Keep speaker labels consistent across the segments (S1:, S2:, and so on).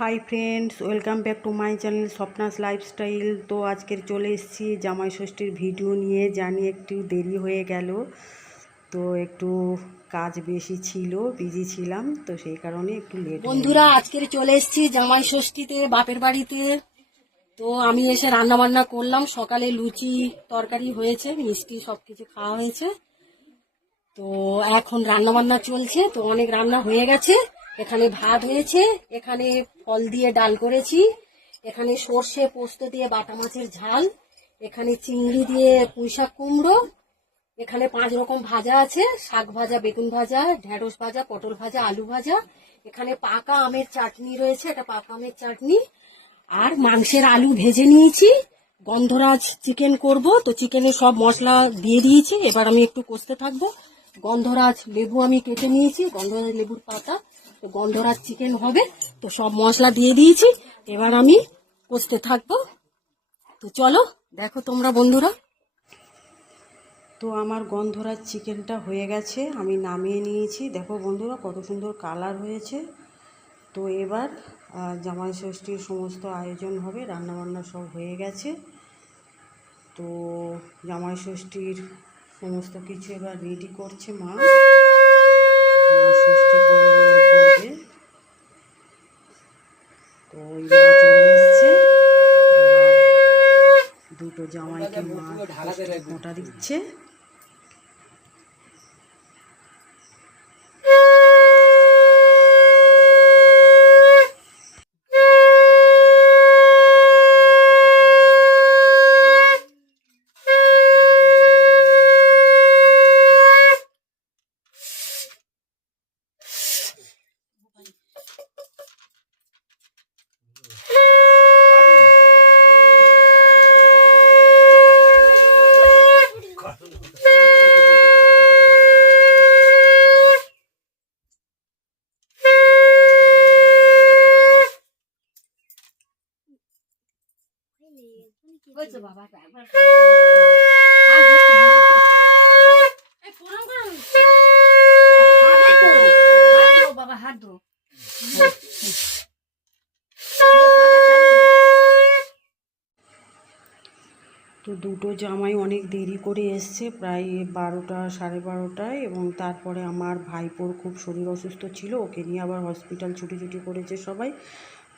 S1: Hi friends welcome back to my channel Swapna's lifestyle তো আজকের চলে এসেছি জামাই ষষ্ঠীর ভিডিও নিয়ে জানি একটু দেরি হয়ে গেল। তো একটু কাজ বেশি ছিল বিজি ছিলাম, তো সেই কারণে একটু লেট
S2: বন্ধুরা, আজকের চলে এসেছি জামাই ষষ্ঠীতে, বাপের বাড়িতে। তো আমি এসে রান্না বান্না করলাম, সকালে লুচি তরকারি হয়েছে, মিষ্টি সব কিছু খাওয়া হয়েছে। তো এখন রান্না বান্না চলছে, তো অনেক রান্না হয়ে গেছে। এখানে ভাত হয়েছে, এখানে ফল দিয়ে ডাল করেছি, এখানে সর্ষে পোস্ত দিয়ে বাটা মাছের ঝাল, এখানে চিংড়ি দিয়ে পুঁইশাক কুমড়ো, এখানে পাঁচ রকম ভাজা আছে, শাক ভাজা, বেগুন ভাজা, ঢেঁড়স ভাজা, পটল ভাজা, আলু ভাজা, এখানে পাকা আমের চাটনি রয়েছে, এটা পাকা আমের চাটনি, আর মাংসের আলু ভেজে নিয়েছি, গন্ধরাজ চিকেন করব, তো চিকেনে সব মশলা দিয়ে দিয়েছি, এবার আমি একটু কষতে থাকব, গন্ধরাজ লেবু আমি কেটে নিয়েছি, গন্ধরাজ লেবুর পাতা তো গন্ধরাজ চিকেন হবে, তো সব মশলা দিয়ে দিয়েছি। এবার আমি কষতে থাকব। তো চলো, দেখো তোমরা বন্ধুরা।
S1: তো আমার গন্ধরাজ চিকেনটা হয়ে গেছে, আমি নামিয়ে নিয়েছি। দেখো বন্ধুরা, কত সুন্দর কালার হয়েছে। তো এবার জামাই ষষ্ঠীর সমস্ত আয়োজন হবে, রান্নাবান্না সব হয়ে গেছে। তো জামাই ষষ্ঠীর সমস্ত কিছু এবার রেডি করছে মা মা ষষ্ঠী করে- করবে তো ওই মা চলে এসছে। দুটো জামাইকে মা কোটা দিচ্ছে।
S2: বাবা হাত ধো
S1: তো দুটো জামাই অনেক দেরি করে এসছে প্রায় বারোটা সাড়ে বারোটায় এবং তারপরে আমার ভাইপোর খুব শরীর অসুস্থ ছিল ওকে নিয়ে আবার হসপিটাল ছুটি ছুটি করেছে সবাই।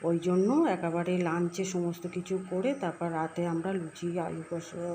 S1: ওই জন্য একেবারে লাঞ্চে সমস্ত কিছু করে তারপর রাতে আমরা লুচি আলু কষা